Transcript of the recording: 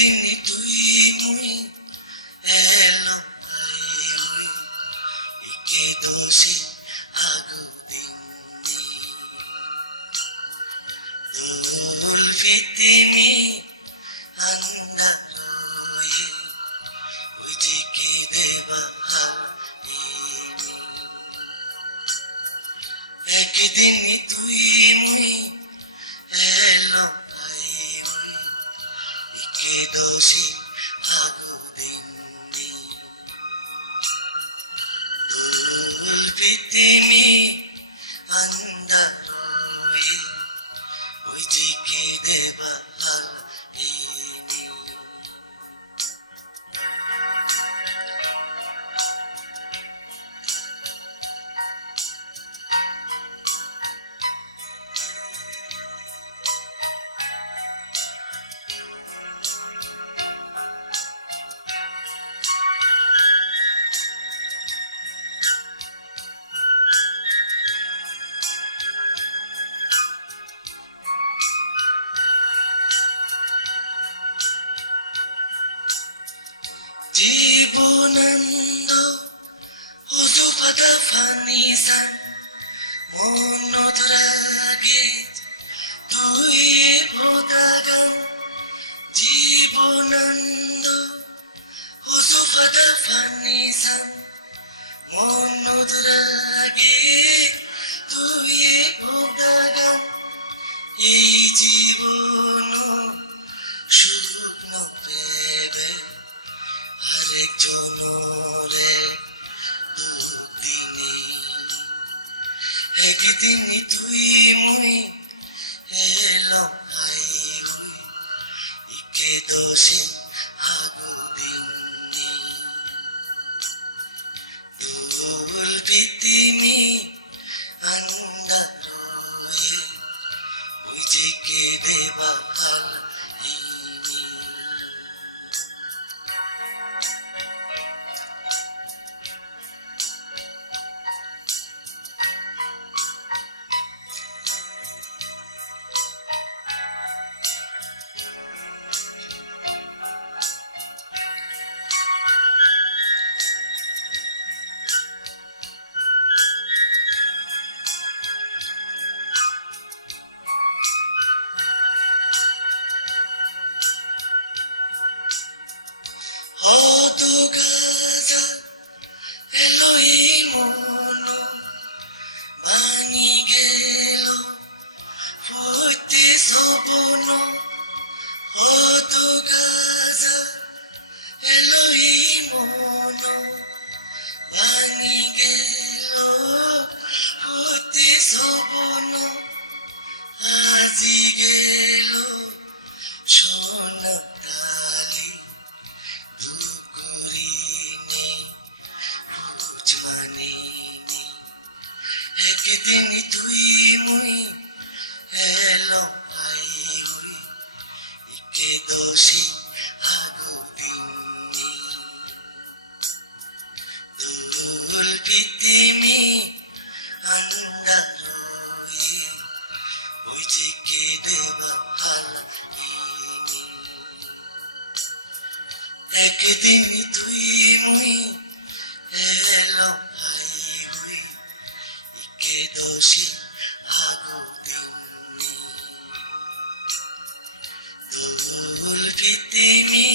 একদিন তুই মুই এলাম আই ইকে দোষী আগু দিন দোল ফিতিমি আন্দারোয়ে উজিকি দেবা একদিন তুই মুই এলাম আই ইকে দোষী আগু দিন দোল ফিতিমি আন্দারোয়ে উজিকি দেবা জীবনানন্দ অজুপাতা ফানিসান মনত রাগে তুই ভোদাগান জীবনানন্দ অজুপাতা ফানিসান মনত রাগে তুই ভোদাগান এই জীবন শুকন পেবে আরেক জনরে দুদিনে একদিন তুই মুই এলাম আই হুই ইকে দোষী আগু দিন দোল ফিতিমি আন্দারোয়ে উজিকে দেবা হতো গাজা এলোই মন ভাঙি গেল ফুটে সপন হতো গাজা এলোই মন ভাঙি গেল ফুটে সপন আজি গেল সোনা একদিন তুই মুই এলাম আই হুই ইকে দোষী আগু দিন দোল ফিতিমি আন্দারোয়ে উজিকে দেবা একদিন তুই মুই এলাম আই হুই ইকে দোষী আগু দিন দোল ফিতিমি